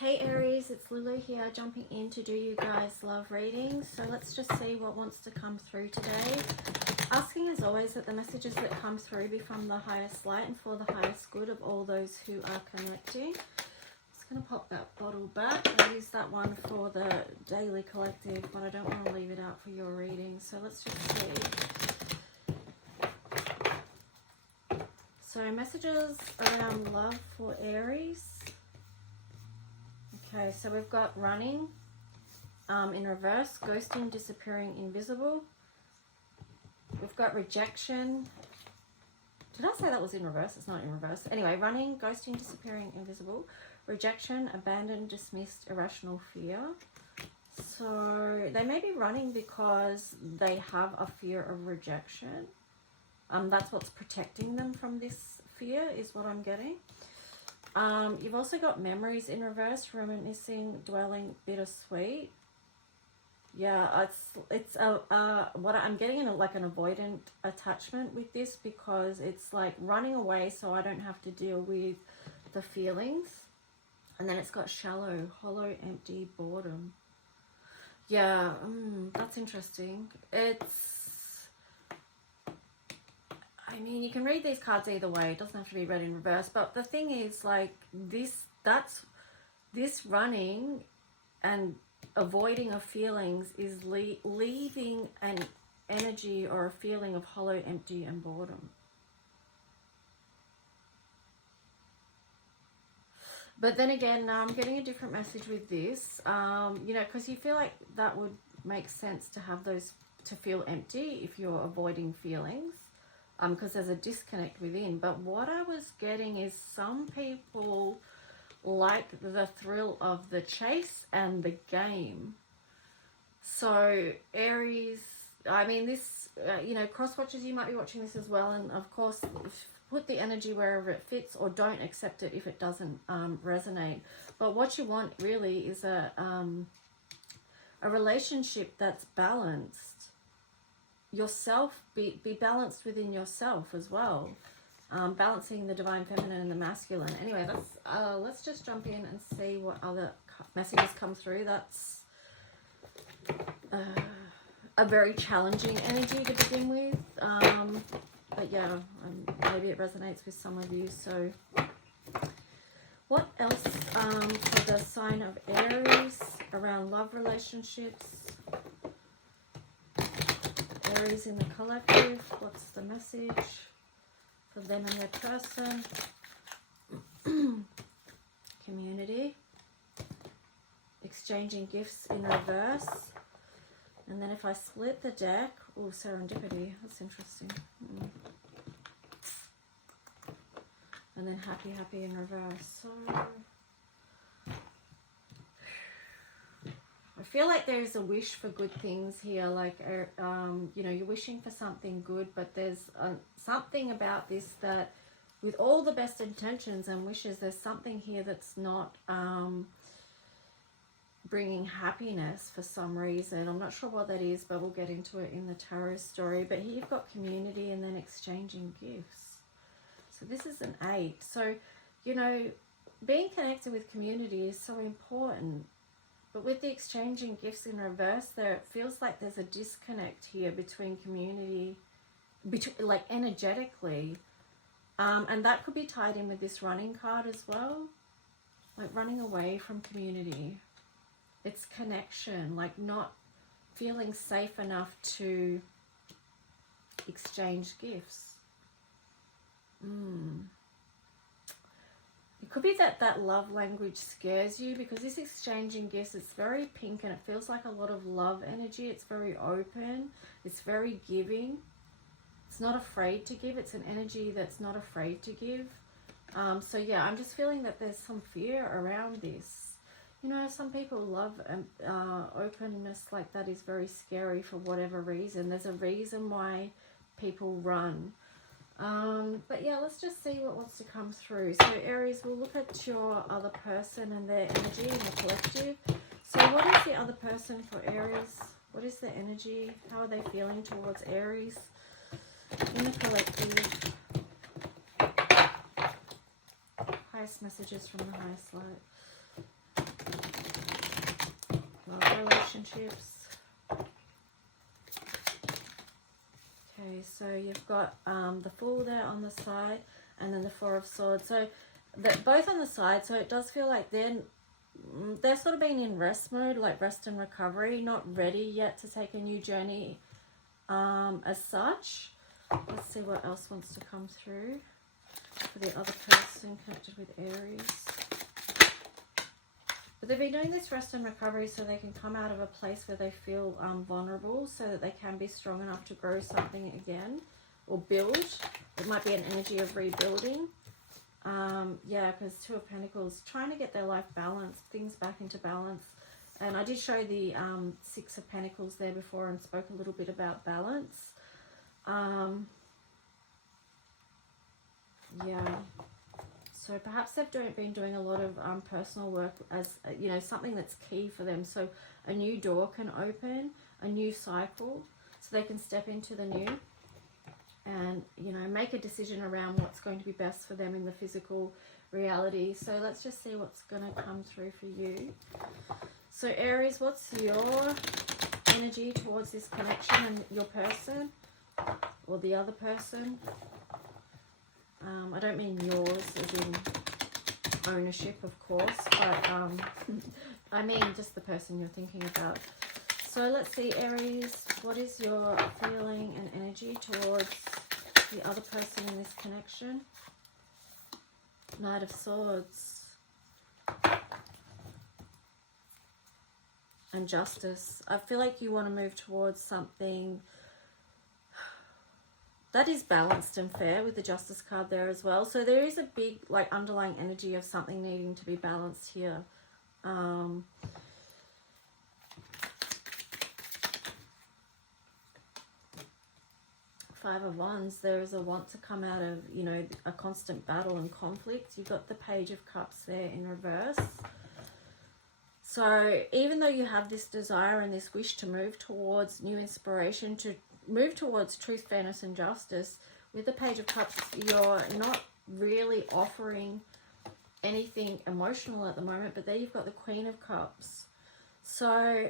Hey Aries, it's Lulu here, jumping in to do you guys love readings. So let's just see what wants to come through today. Asking as always that the messages that come through be from the highest light and for the highest good of all those who are connecting. Just going to pop that bottle back. I use that one for the daily collective, but I don't want to leave it out for your reading. So let's just see. So messages around love for Aries. Okay, so we've got running in reverse, ghosting, disappearing, invisible. We've got rejection. Did I say that was in reverse? It's not in reverse. Anyway, running, ghosting, disappearing, invisible. Rejection, abandoned, dismissed, irrational fear. So they may be running because they have a fear of rejection. That's what's protecting them from this fear is what I'm getting. You've also got memories in reverse, reminiscing, dwelling, bittersweet. Yeah, it's what I'm getting in like an avoidant attachment with this, because it's like running away so I don't have to deal with the feelings. And then it's got shallow, hollow, empty, boredom. Yeah, that's interesting. I mean, you can read these cards either way. It doesn't have to be read in reverse. But the thing is, like, this running and avoiding of feelings is leaving an energy or a feeling of hollow, empty, and boredom. But then again, I'm getting a different message with this. You know, because you feel like that would make sense to have those, to feel empty if you're avoiding feelings. Because there's a disconnect within. But what I was getting is some people like the thrill of the chase and the game. So Aries, I mean, this, you know, cross watchers, you might be watching this as well. And of course, put the energy wherever it fits, or don't accept it if it doesn't resonate. But what you want really is a relationship that's balanced. Yourself, be balanced within yourself as well, balancing the divine feminine and the masculine. Anyway, that's let's just jump in and see what other messages come through. That's a very challenging energy to begin with, but yeah, maybe it resonates with some of you. So what else for the sign of Aries around love relationships? Aries in the collective, what's the message for them and their person? Community, exchanging gifts in reverse, and then if I split the deck, oh, serendipity, that's interesting. And then happy in reverse. So I feel like there's a wish for good things here, like, you know, you're wishing for something good, but there's something about this that, with all the best intentions and wishes, there's something here that's not bringing happiness for some reason. I'm not sure what that is, but we'll get into it in the tarot story. But here you've got community and then exchanging gifts. So this is an 8. So, you know, being connected with community is so important. But with the exchanging gifts in reverse, there, it feels like there's a disconnect here between community, like energetically. And that could be tied in with this running card as well. Like running away from community. It's connection, like not feeling safe enough to exchange gifts. It could be that love language scares you, because this exchanging gifts, it's very pink and it feels like a lot of love energy. It's very open. It's very giving. It's not afraid to give. It's an energy that's not afraid to give. So yeah, I'm just feeling that there's some fear around this. You know, some people love openness like that is very scary for whatever reason. There's a reason why people run. But yeah, let's just see what wants to come through. So Aries, we'll look at your other person and their energy in the collective. So what is the other person for Aries? What is the energy? How are they feeling towards Aries in the collective? Highest messages from the highest light. love relationships. Okay, so you've got the Fool there on the side, and then the Four of Swords. So they're both on the side, so it does feel like they're sort of being in rest mode, like rest and recovery, not ready yet to take a new journey as such. Let's see what else wants to come through for the other person connected with Aries. But they've been doing this rest and recovery so they can come out of a place where they feel vulnerable, so that they can be strong enough to grow something again or build. It might be an energy of rebuilding. Yeah, because Two of Pentacles, trying to get their life balanced, things back into balance. And I did show the Six of Pentacles there before and spoke a little bit about balance. Yeah. So perhaps they've been doing a lot of personal work as, you know, something that's key for them. So a new door can open, a new cycle, so they can step into the new and, you know, make a decision around what's going to be best for them in the physical reality. So let's just see what's going to come through for you. So Aries, what's your energy towards this connection and your person or the other person? I don't mean yours as in ownership, of course, but I mean just the person you're thinking about. So let's see, Aries, what is your feeling and energy towards the other person in this connection? Knight of Swords. And Justice. I feel like you want to move towards something that is balanced and fair with the Justice card there as well. So there is a big like underlying energy of something needing to be balanced here. Five of Wands, there is a want to come out of, you know, a constant battle and conflict. You've got the Page of Cups there in reverse. So even though you have this desire and this wish to move towards new inspiration, to move towards truth, fairness and justice, with the Page of Cups, you're not really offering anything emotional at the moment, but there you've got the Queen of Cups. So,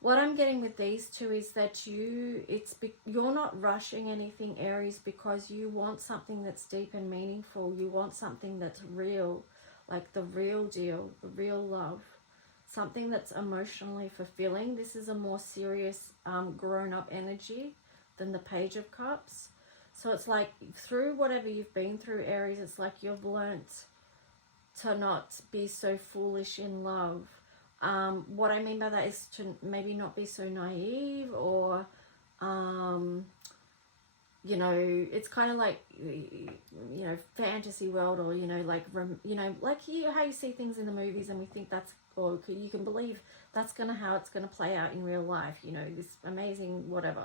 what I'm getting with these two is that you're not rushing anything, Aries, because you want something that's deep and meaningful. You want something that's real, like the real deal, the real love. Something that's emotionally fulfilling. This is a more serious, grown-up energy than the Page of Cups. So it's like through whatever you've been through, Aries, it's like you've learnt to not be so foolish in love. What I mean by that is to maybe not be so naive, or, you know, it's kind of like, you know, fantasy world, or, you know, like, how you see things in the movies and we think that's, or you can believe that's how it's going to play out in real life, you know, this amazing whatever.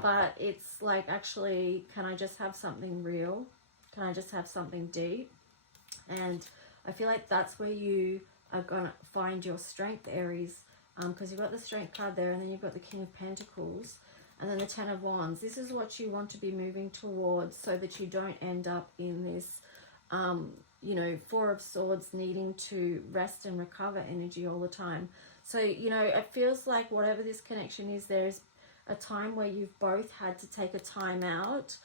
But it's like, actually, can I just have something real? Can I just have something deep? And I feel like that's where you are going to find your strength, Aries, because you've got the Strength card there, and then you've got the King of Pentacles, and then the Ten of Wands. This is what you want to be moving towards, so that you don't end up in this, you know, Four of Swords, needing to rest and recover energy all the time. So, you know, it feels like whatever this connection is, there's a time where you've both had to take a time out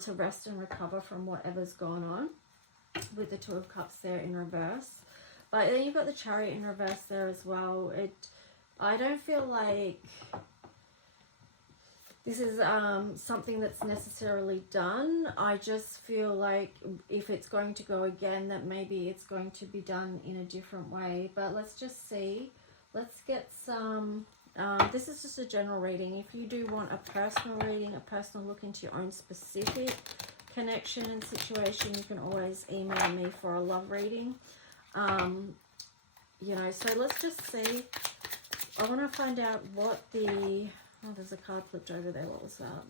to rest and recover from whatever's gone on, with the Two of Cups there in reverse. But then you've got the Chariot in reverse there as well. I don't feel like this is something that's necessarily done. I just feel like if it's going to go again, that maybe it's going to be done in a different way. But let's just see. Let's get some... this is just a general reading. If you do want a personal reading, a personal look into your own specific connection and situation, you can always email me for a love reading. You know, so let's just see. I want to find out what the... Oh, there's a card flipped over there. What was that?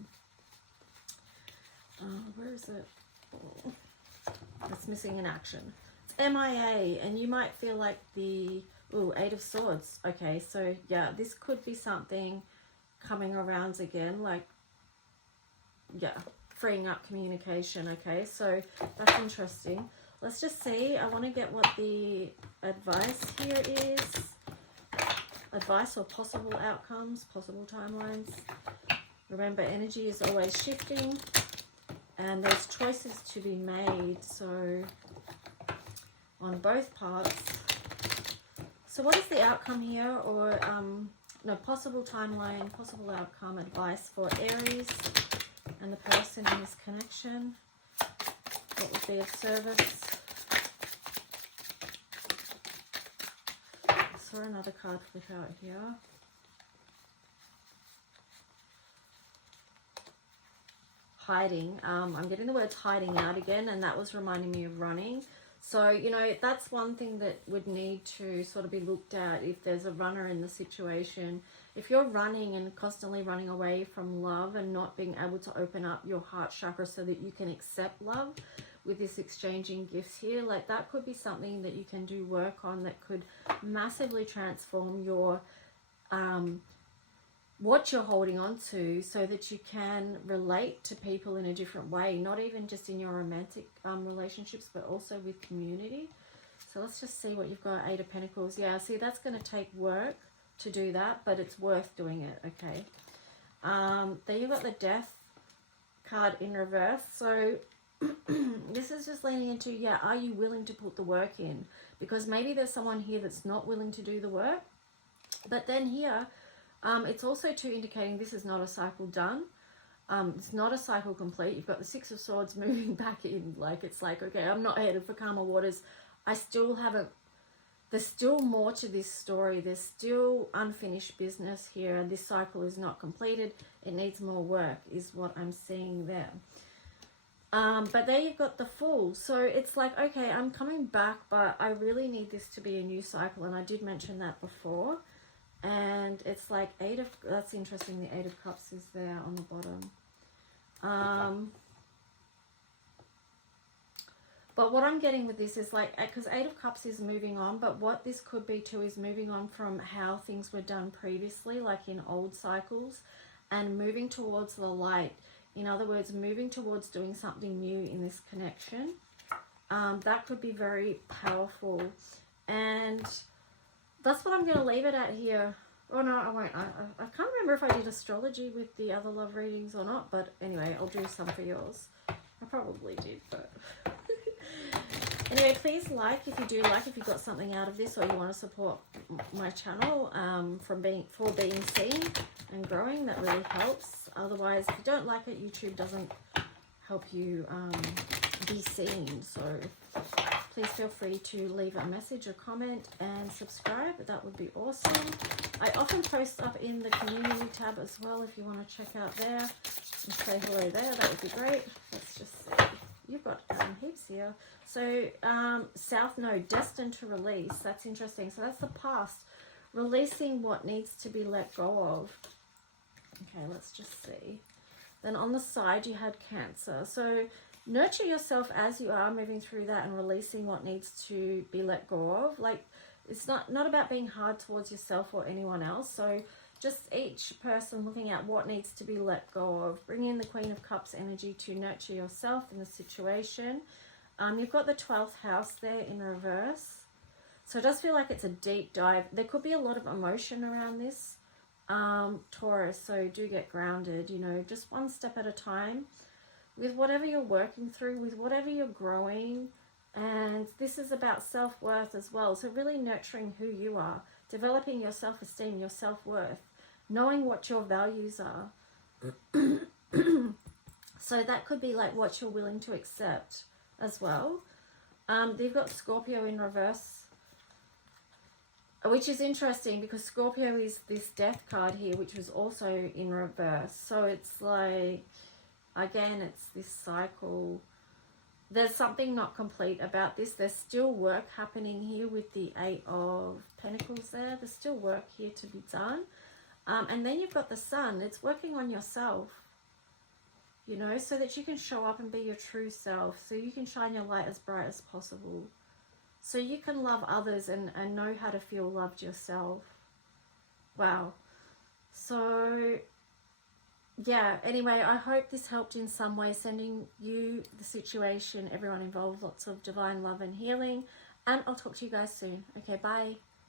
Where is it? Oh, it's missing in action. It's MIA, and you might feel like the... Ooh, Eight of Swords. Okay, so yeah, this could be something coming around again, like, yeah, freeing up communication. Okay, so that's interesting. Let's just see. I want to get what the advice here is. Advice or possible outcomes, possible timelines. Remember, energy is always shifting and there's choices to be made. So on both parts. So what is the outcome here? Or no, possible timeline, possible outcome, advice for Aries and the person in this connection. What would be of service? I saw another card flip out here. Hiding. I'm getting the words hiding out again, and that was reminding me of running. So, you know, that's one thing that would need to sort of be looked at if there's a runner in the situation. If you're running and constantly running away from love and not being able to open up your heart chakra so that you can accept love with this exchanging gifts here, like that could be something that you can do work on that could massively transform your what you're holding on to, so that you can relate to people in a different way, not even just in your romantic relationships, but also with community. So let's just see what you've got. 8 of Pentacles. Yeah, see, that's going to take work to do that, but it's worth doing it. Okay. Then you've got the Death card in reverse. So this is just leaning into, yeah, are you willing to put the work in? Because maybe there's someone here that's not willing to do the work. But then here, it's also too indicating this is not a cycle done. It's not a cycle complete. You've got the 6 of Swords moving back in. Like, it's like, okay, I'm not headed for calmer waters. I still haven't, there's still more to this story. There's still unfinished business here. This cycle is not completed. It needs more work, is what I'm seeing there. But there you've got the Fool. So it's like, okay, I'm coming back, but I really need this to be a new cycle. And I did mention that before. And it's like that's interesting, the 8 of Cups is there on the bottom. But what I'm getting with this is like, because 8 of Cups is moving on, but what this could be too is moving on from how things were done previously, like in old cycles, and moving towards the light. In other words, moving towards doing something new in this connection. That could be very powerful. And that's what I'm going to leave it at here. Oh, no, I won't. I can't remember if I did astrology with the other love readings or not. But anyway, I'll do some for yours. I probably did, but... Anyway, please like if you do like, if you got something out of this or you want to support my channel for being seen and growing. That really helps. Otherwise, if you don't like it, YouTube doesn't help you be seen. So... please feel free to leave a message or comment and subscribe. That would be awesome. I often post up in the community tab as well if you want to check out there and say hello there. That would be great. Let's just see. You've got heaps here. So South Node, destined to release. That's interesting. So that's the past. Releasing what needs to be let go of. Okay, let's just see. Then on the side you had Cancer. So nurture yourself as you are moving through that and releasing what needs to be let go of. Like, it's not about being hard towards yourself or anyone else. So just each person looking at what needs to be let go of. Bring in the Queen of Cups energy to nurture yourself in the situation. You've got the 12th house there in reverse. So it does feel like it's a deep dive. There could be a lot of emotion around this, Taurus. So do get grounded, you know, just one step at a time. With whatever you're working through, with whatever you're growing. And this is about self-worth as well. So really nurturing who you are, developing your self-esteem, your self-worth, knowing what your values are. So that could be like what you're willing to accept as well. They've got Scorpio in reverse, which is interesting because Scorpio is this Death card here, which was also in reverse. So it's like... again, it's this cycle. There's something not complete about this. There's still work happening here with the 8 of Pentacles there. There's still work here to be done. And then you've got the Sun. It's working on yourself, you know, so that you can show up and be your true self. So you can shine your light as bright as possible. So you can love others and know how to feel loved yourself. Wow. So... yeah, anyway, I hope this helped in some way, sending you, the situation, everyone involved, lots of divine love and healing. And I'll talk to you guys soon. Okay, bye.